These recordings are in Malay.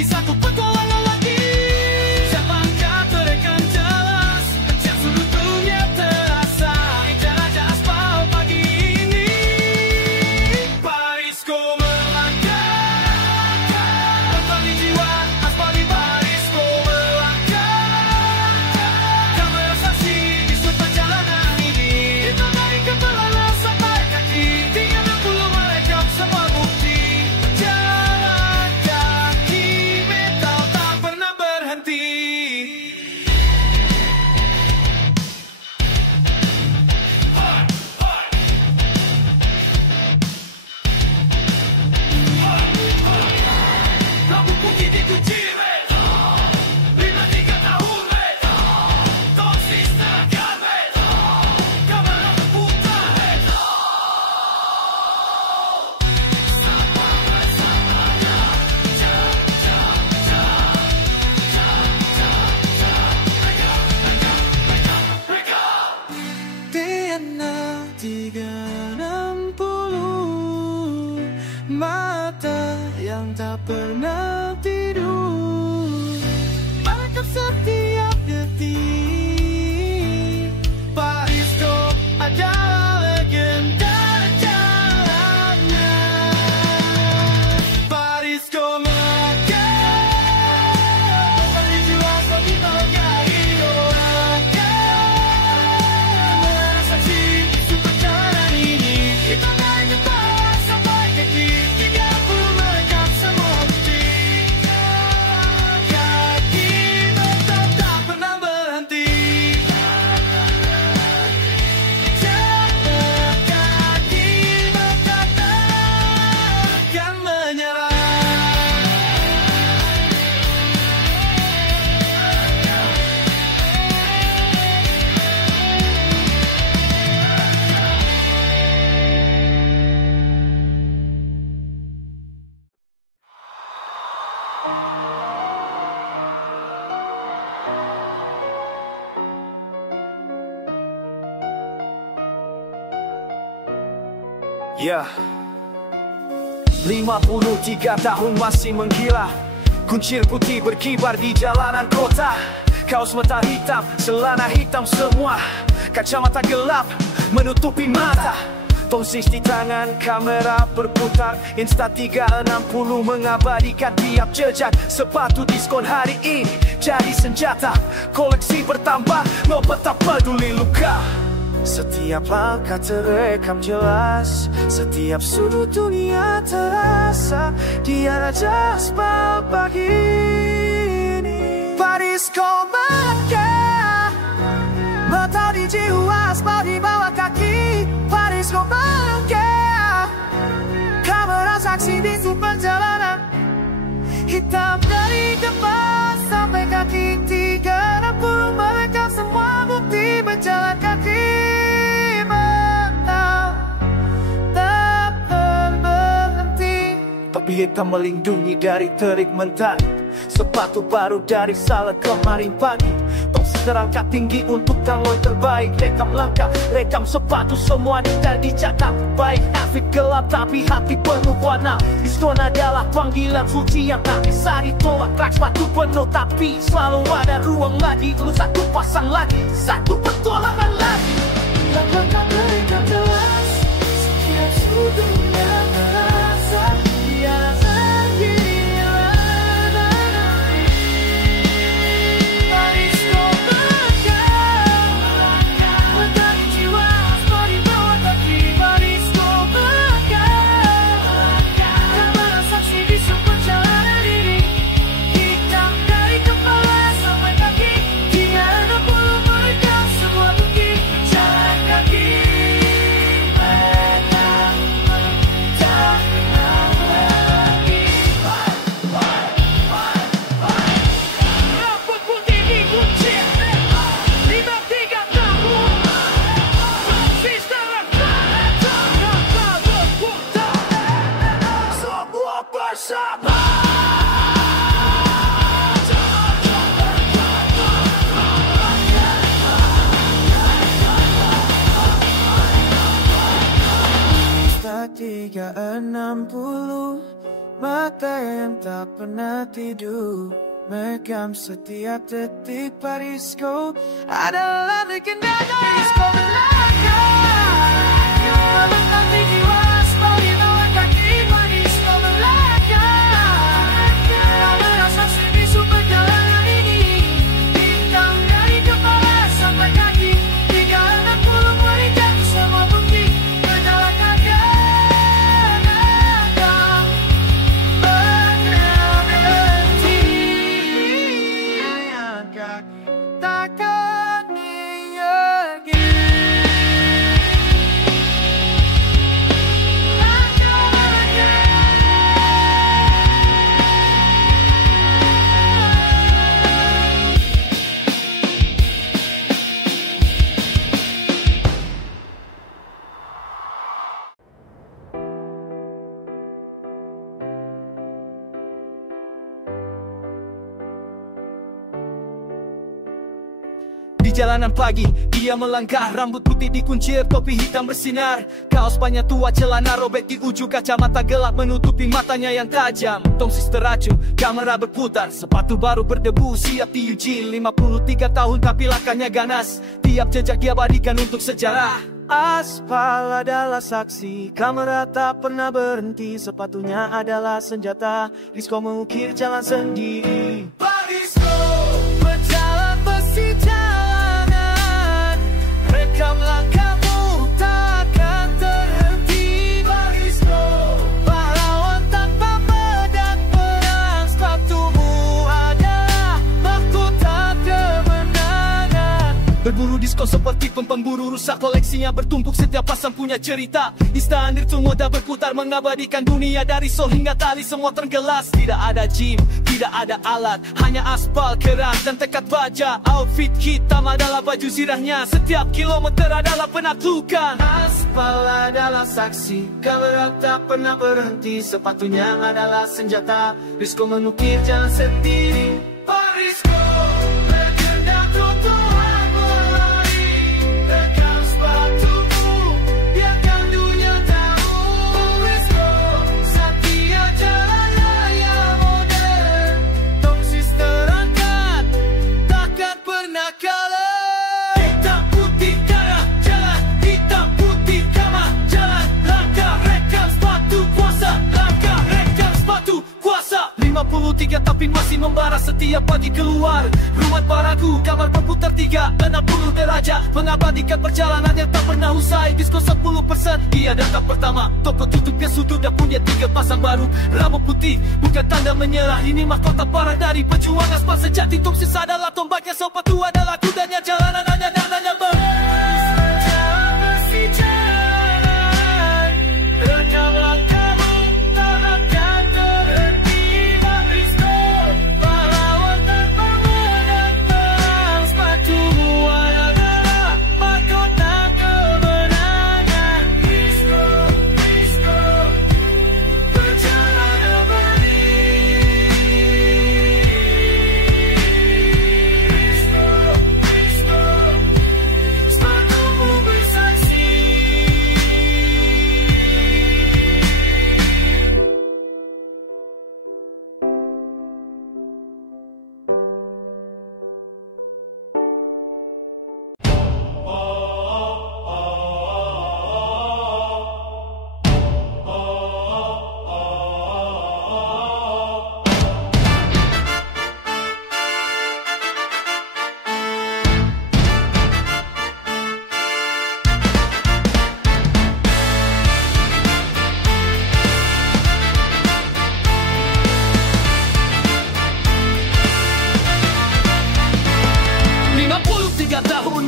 lagi satu petualangan lagi. Siapakah terekam jelas, setiap sudut dunia terasa. Injak raja aspal pagi ini. Parisku melangkah, nonton di jiwa aspal di Parisku melangkah. Kamera saksi di sudut perjalanan ini. Kita dari kepala sampai kaki, 360 merekam semua bukti. Jalan kaki metal tak pernah berhenti. Lampu putih dikunci, 53 tahun, konsisten kan, kamera berputar. DNA 360, mata yang tak pernah tidur, merekam setiap detik. Periskop adalah legenda jalannya. Periskop melangkah, kembali jiwa seperti terjadi orang. Saksi super jalan ini. Kita naik ke bawah sampai kaki, 30 merekam semua bukti. Kaki metal tak pernah berhenti. Jalan kaki metal takkan menyerah. Ya, 53 tahun masih menggila. Kuncir putih berkibar di jalanan kota. Kaos mata hitam, celana hitam semua. Kacamata gelap menutupi mata. Posisi di tangan, kamera berputar. Insta360 mengabadikan tiap jejak. Sepatu diskon hari ini jadi senjata. Koleksi bertambah, lo tak peduli luka. Setiap langkah terekam jelas, setiap sudut dunia terasa. Dia raja aspal pagi ini. Periskop melangkah, mata di jiwa aspal di bawah kaki. Periskop melangkah, kamera saksi di sudut perjalanan. Hitam dari depan sampai kaki, 360 merekam semua bukti. Berjalan kaki menang, tak berhenti. Topi hitam melindungi dari terik mentari. Sepatu baru dari salon kemarin pagi. Tos terangkat tinggi untuk talon terbaik. Rekam langkah, rekam sepatu, semua detail dicatat baik. Outfit gelap tapi hati penuh warna. Diskon adalah panggilan suci yang tak bisa ditolak. Rak sepatu penuh tapi selalu ada ruang lagi. Lu satu pasang lagi, satu petualangan lagi. Langkah merekam jelas, setiap sudut yang terasa. Dia sendiri. Mata yang tak pernah tidur merekam setiap detik periskop adalah legenda periskop belaka. Melentang tinggi waspal di bawah kaki periskop belaka. Kamera saksi bisu perjalanan ini, bintang dari kepala sampai kaki, 360 meritam semua bukti perjalanan naga. Takkan lagi. Di jalanan pagi, dia melangkah, rambut putih dikuncir, topi hitam bersinar, kaos panjang tua, celana robek di ujung, kacamata gelap menutupi matanya yang tajam. Tongsis teracu, kamera berputar, sepatu baru berdebu, siap diuji. 53 tahun tapi langkahnya ganas, tiap jejak dia abadikan untuk sejarah. Aspal adalah saksi, kamera tak pernah berhenti, sepatunya adalah senjata, Rizko mengukir jalan sendiri. Rizko Berjalan besi jalanan, rekam langkahmu takkan terhenti. Rizko Pahlawan tanpa pedang perang, sepatumu adalah mahkota kemenangan. berburu diskon seperti pemburu rusak, koleksinya bertumpuk, setiap pasang punya cerita. Istana Nirtumoda berputar mengabadikan dunia, dari sol hingga tali semua tergelas. Tidak ada gym, tidak ada alat, hanya aspal keras dan tekad baja. Outfit hitam adalah baju zirahnya, setiap kilometer adalah penaklukan. Aspal adalah saksi, kamera tak pernah berhenti, sepatunya adalah senjata, Rizko mengukir jalan sendiri. Rizko legenda trotoar berlari, rekam sepatumu, biarkan dunia tahu. Rizko Satya jalan raya modern, tongsis terangkat, takkan pernah kalah. Hitam putih darah jalan, hitam putih kamar jalan, langkah rekam sepatu kuasa, langkah rekam sepatu kuasa. 53 tapi masih membara setiap pagi keluar rumah paragu, kamar berputar 360 derajat, mengabadikan perjalanan yang tak pernah usai. Diskon 10%, dia datang pertama, toko tutupnya sudut dan punya 3 pasang baru. Rambut putih bukan tanda menyerah, ini mahkota parah dari pejuang aspal sejati. Tongsis adalah tombaknya, sepatu adalah kudanya, jalanan hanya dananya Jalan besi jalan, rekam langkahmu takkan terhenti. Rizko pahlawan tanpa pedang perang, sepatumu adalah mahkota kemenangan. Rizko berjalan abadi. Rizko sepatumu bersaksi.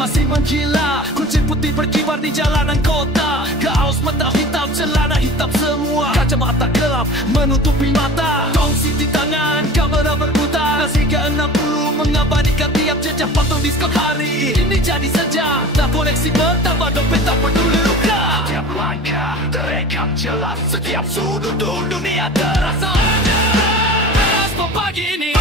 masih menggila, kucing putih berkibar di jalanan kota. Kaos mata hitam, celana hitam semua, kacamata gelap menutupi mata. Tongsi di tangan, kamera berputar, 360 mengabadikan tiap jejak patung diskon hari ini. Jadi saja, tak koleksi bertambah, dompet tak peduli luka. Tiap langkah terekam jelas, setiap sudut dunia terasa. Aspo pagi ini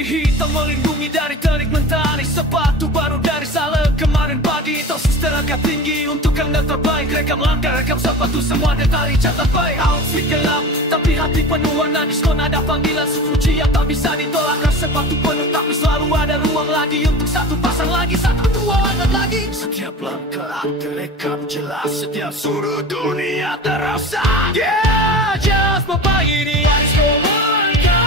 Topi hitam melindungi dari terik mentari. Sepatu baru dari Saleh kemarin pagi. Tosis terangkat tinggi untuk anda terbaik. Rekam langkah, rekam sepatu, semua detali catat baik. Outfit gelap, tapi hati penuh warna diskon. Ada panggilan suci yang tak bisa ditolak. Sepatu penuh tapi selalu ada ruang lagi untuk satu pasang lagi, satu dua dan lagi. Setiap langkah terekam jelas, setiap sudut dunia terasa. Yeah, just Bapak ini Aris Komarga.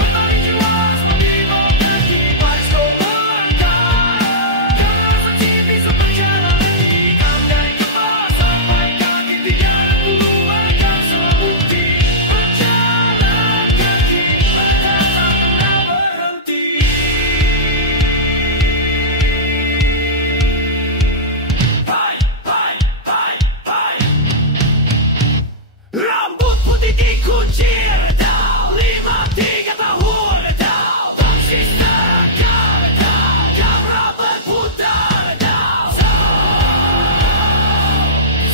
Memang jelas mengimbau kaki Aris Komarga. Jangan TV super jalan ikan dari kepala sampai kaki. Tidak perlu akan sebukti berjalan kaki. Pada tak berhenti. Bye, bye, bye, bye. Rambut putih dikuncir down 5-3 tahun down. Bangsis terekam down. Kamera berputar down.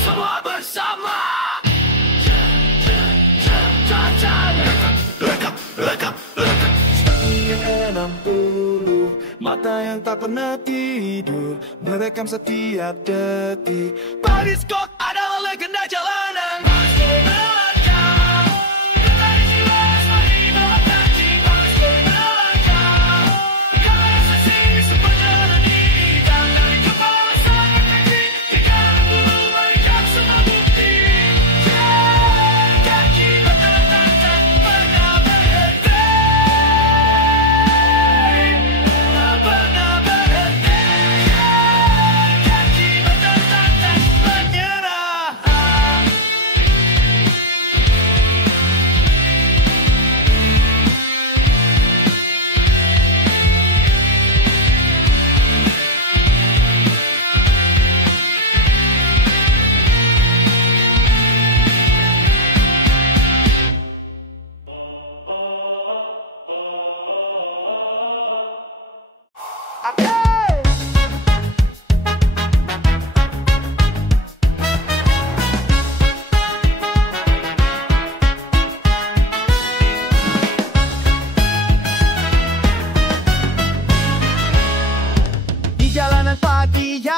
Semua bersama. Rekam. 60 mata yang tak pernah tidur merekam setiap detik. Paris Scott adalah legenda jalanan.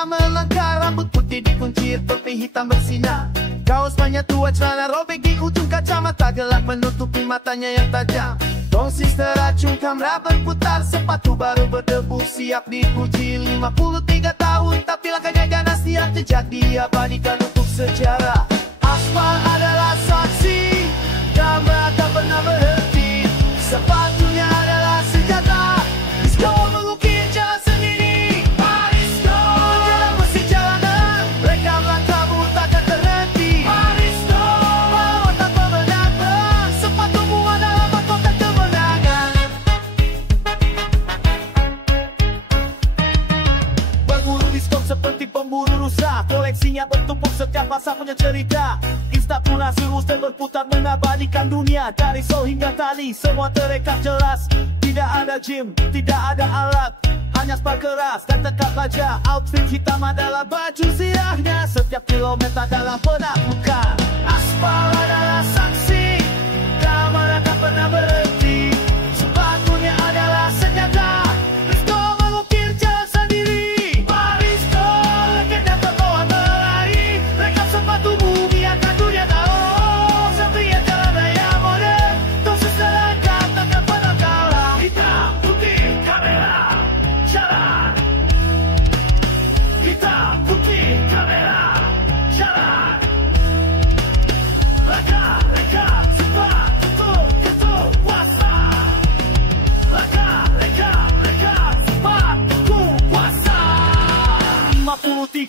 Melangkah rambut putih dikuncir, topi hitam bersinar. Kaos panjang tua, celana robek di ujung kacamata gelap menutupi matanya yang tajam. Tongsis teracung, kamera berputar, sepatu baru berdebu siap dipuji. 53 tahun tapi langkahnya ganas, tiap jejak diabadikan untuk sejarah. Aspal adalah saksi, kamera tak pernah berhenti. Sepatunya adalah senjata, disco mengukir jalan sendiri. Seperti pemburu rusa, koleksinya bertumpuk, setiap masa punya cerita. Insta tuna terus berputar mengabadikan dunia. Dari sol hingga tali, semua terekam jelas. Tidak ada gym, tidak ada alat, hanya spark keras dan tekad baja. Outfit hitam adalah baju zirahnya, setiap kilometer dalam penaklukan. Aspal adalah saksi, kamera tak pernah berhenti. Sepatunya adalah senjata, Rizko mengukir jalan sendiri.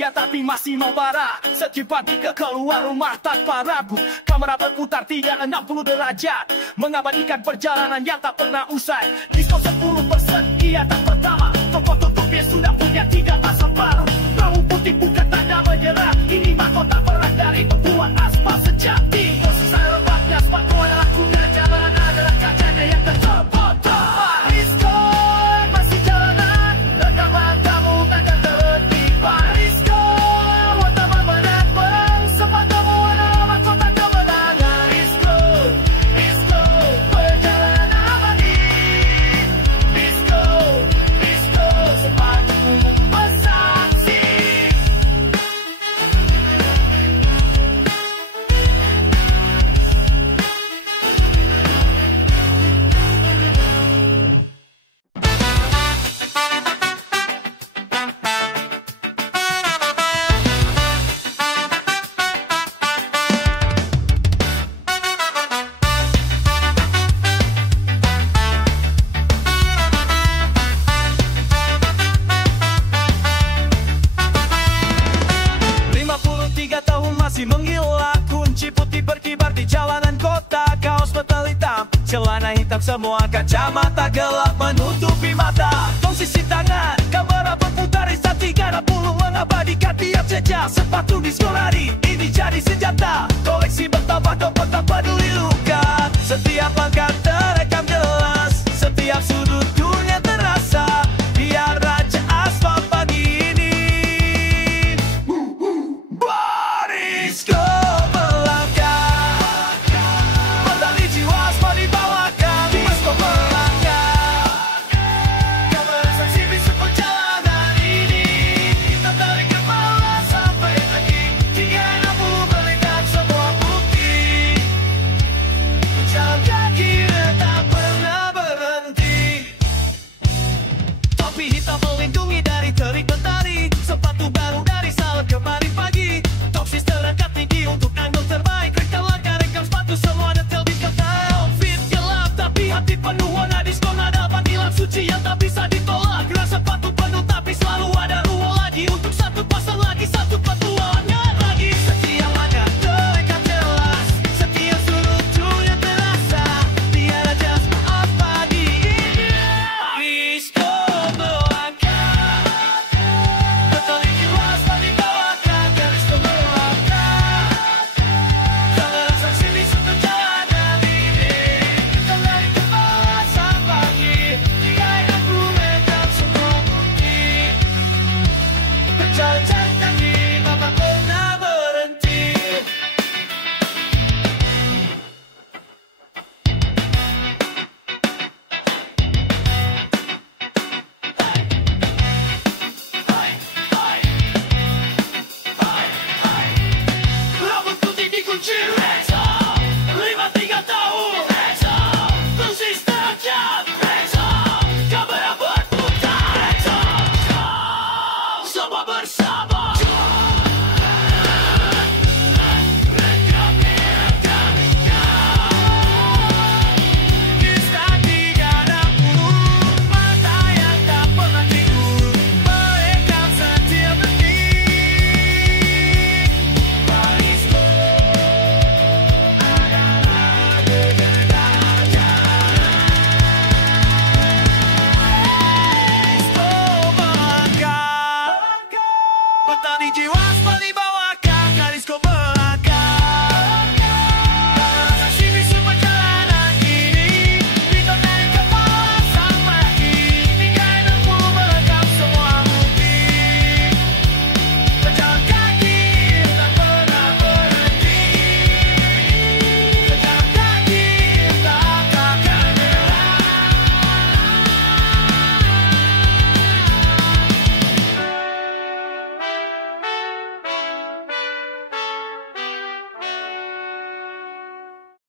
Tapi masih mau bara, sekipat ke keluar rumah tanpa ragu. Kamera berputar 360 derajat, mengabadikan perjalanan yang tak pernah usai. Diskon 10%, ia tak pertama. Toko tutupnya sudah punya 3 pasang baru. Rambut putih bukan tanda menyerah, ini mahkota perang dari pembuat aspal sejati. Posisi rebaknya sepatu adalah kuda, jalan adalah kacanya yang tercopot. Diskon masih jalanan, rekaman kamu takkan terhenti. Diskon celana hitam semua, kacamata gelap menutupi mata. Tong sisi tangan, kamera berputar Insta 30 mengabadikan tiap jejak. Sepatu diskolari, ini jadi senjata. Koleksi bertambah dong, tak peduli luka. Setiap